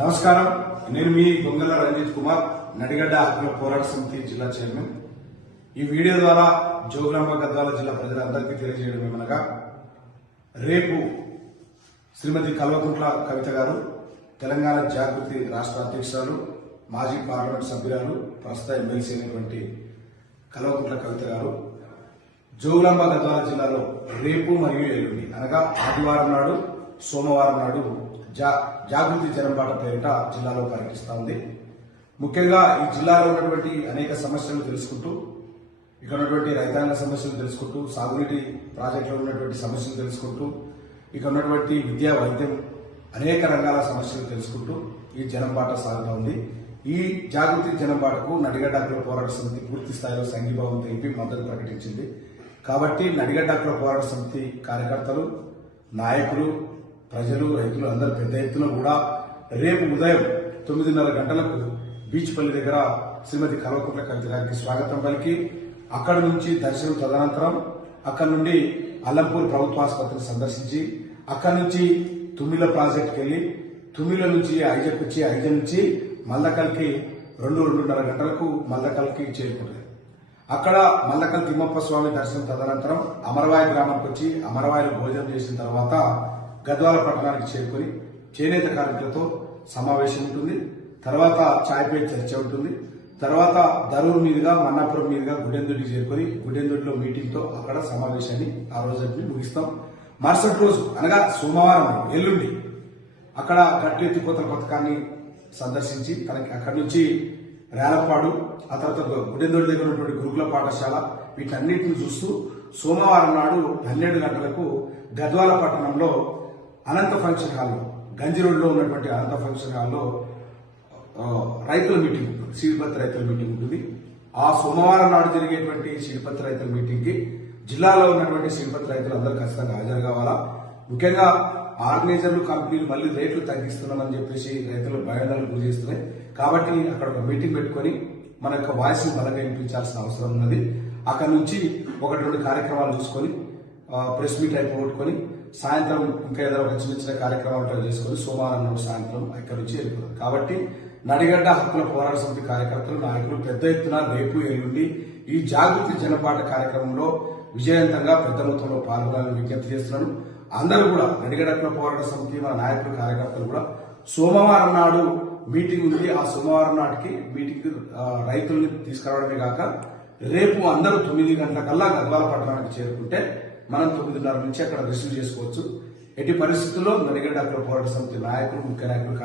నమస్కారం. నేను మీ గొంగల రంజిత్ కుమార్ నడిగడ్డ హక్కుల పోరాట సమితి జిల్లా చైర్మన్. ఈ వీడియో ద్వారా జోగులాంబ గద్వాల జిల్లా ప్రజలందరికీ తెలియజేయడం ఏమనగా రేపు శ్రీమతి కల్వకుంట్ల కవిత గారు తెలంగాణ జాగృతి రాష్ట్ర అధ్యక్షురాలు మాజీ పార్లమెంట్ సభ్యురాలు ప్రస్తుత ఎమ్మెల్సీ అయినటువంటి కల్వకుంట్ల కవిత గారు జోగులాంబ గద్వాల జిల్లాలో రేపు మరియు ఎల్లుండి అనగా ఆదివారం నాడు సోమవారం నాడు జా జాగృతి జనంబాట పేరిట జిల్లాలో పర్యటిస్తూ ఉంది. ముఖ్యంగా ఈ జిల్లాలో ఉన్నటువంటి అనేక సమస్యలు తెలుసుకుంటూ ఇక్కడ ఉన్నటువంటి రైతాంగ సమస్యలు తెలుసుకుంటూ సాగునీటి ప్రాజెక్టులో ఉన్నటువంటి సమస్యలు తెలుసుకుంటూ ఇక్కడ ఉన్నటువంటి విద్యా వైద్యం అనేక రంగాల సమస్యలు తెలుసుకుంటూ ఈ జనంబాట సాగుతూ ఉంది. ఈ జాగృతి జనంపాటకు నడిగడ్డ పోరాట సమితి పూర్తి స్థాయిలో సంఘీభావం తెలిపి మద్దతు ప్రకటించింది. కాబట్టి నడిగడ్డ పోరాట సమితి కార్యకర్తలు నాయకులు ప్రజలు రైతులు అందరూ పెద్ద ఎత్తున కూడా రేపు ఉదయం తొమ్మిదిన్నర గంటలకు బీచ్పల్లి దగ్గర శ్రీమతి కల్వకుంట్ల కవిత గారికి స్వాగతం పలికి అక్కడ నుంచి దర్శనం తదనంతరం అక్కడ నుండి అల్లంపూర్ ప్రభుత్వ ఆసుపత్రిని సందర్శించి అక్కడ నుంచి తుమ్మిల ప్రాజెక్ట్కి వెళ్ళి తుమ్మిల నుంచి ఐజక్ వచ్చి ఐజ నుంచి మల్లకల్కి రెండు రెండున్నర గంటలకు మల్లకల్కి చేరుకుంటుంది. అక్కడ మల్లకల్ తిమ్మప్ప స్వామి దర్శనం తదనంతరం అమరవాయి గ్రామానికి వచ్చి అమరవాయిలో భోజనం చేసిన తర్వాత గద్వాల పట్టణానికి చేరుకొని చేనేత కార్మికులతో సమావేశం ఉంటుంది. తర్వాత చాయ్పై చర్చ ఉంటుంది. తర్వాత దరూర్ మీదుగా మన్నాపురం మీదుగా గుడెందుడికి చేరుకొని గుడెందుడిలో మీటింగ్తో అక్కడ సమావేశాన్ని ఆ రోజు ముగిస్తాం. మరుసటి రోజు అనగా సోమవారం ఎల్లుండి అక్కడ గట్టి ఎత్తిపోతల పథకాన్ని సందర్శించి తనకి అక్కడి నుంచి రేలపాడు ఆ తర్వాత గుడెందోడి దగ్గర ఉన్నటువంటి గురుకుల పాఠశాల వీటన్నిటిని చూస్తూ సోమవారం నాడు పన్నెండు గంటలకు గద్వాల పట్టణంలో అనంత ఫంక్షన్ హాల్లో గంజి రోడ్లో ఉన్నటువంటి అనంత ఫంక్షన్ హాల్లో రైతుల మీటింగ్ ఉంటుంది. సీడిపత్తి రైతుల మీటింగ్ ఉంటుంది. ఆ సోమవారం నాడు జరిగేటువంటి సీడిపత్తి రైతుల మీటింగ్కి జిల్లాలో ఉన్నటువంటి సీడిపత్తి రైతులు అందరూ ఖచ్చితంగా హాజరు కావాలా? ముఖ్యంగా ఆర్గనైజర్లు కంపెనీలు మళ్ళీ రేట్లు తగ్గిస్తున్నామని చెప్పేసి రైతులు భయాందోళనకు గురి చేస్తున్నాయి. కాబట్టి అక్కడ ఒక మీటింగ్ పెట్టుకొని మన యొక్క వాయిస్ బలంగా వినిపించాల్సిన అవసరం ఉన్నది. అక్కడ నుంచి ఒకటి రెండు కార్యక్రమాలు చూసుకొని ప్రెస్ మీట్ అయిపోగొట్టుకొని సాయంత్రం ఇంకా ఏదైనా ఒక చిన్న చిన్న కార్యక్రమాలు చేసుకొని సోమవారం నాడు సాయంత్రం ఇక్కడ నుంచి వెళ్ళిపోతారు. కాబట్టి నడిగడ్డ హక్కుల పోరాట సమితి కార్యకర్తలు నాయకులు పెద్ద ఎత్తున రేపు ఎల్లుండి ఈ జాగృతి జనపాట కార్యక్రమంలో విజయవంతంగా పెద్ద మొత్తంలో పాల్గొనాలని విజ్ఞప్తి చేస్తున్నాను. అందరూ కూడా నడిగడ్డ పోరాట సమితి మన నాయకులు కార్యకర్తలు కూడా సోమవారం నాడు మీటింగ్ ఉంది. ఆ సోమవారం నాటికి మీటింగ్ రైతుల్ని తీసుకురావడమే కాక రేపు అందరూ తొమ్మిది గంటలకల్లా గద్వాల పట్టణానికి చేరుకుంటే మనం తొమ్మిదిన్నర నుంచి అక్కడ రిసీవ్ చేసుకోవచ్చు. ఎట్టి పరిస్థితుల్లో నడిగడ్డ అక్కడ పోరాట సమితి నాయకులు ముఖ్య నాయకులు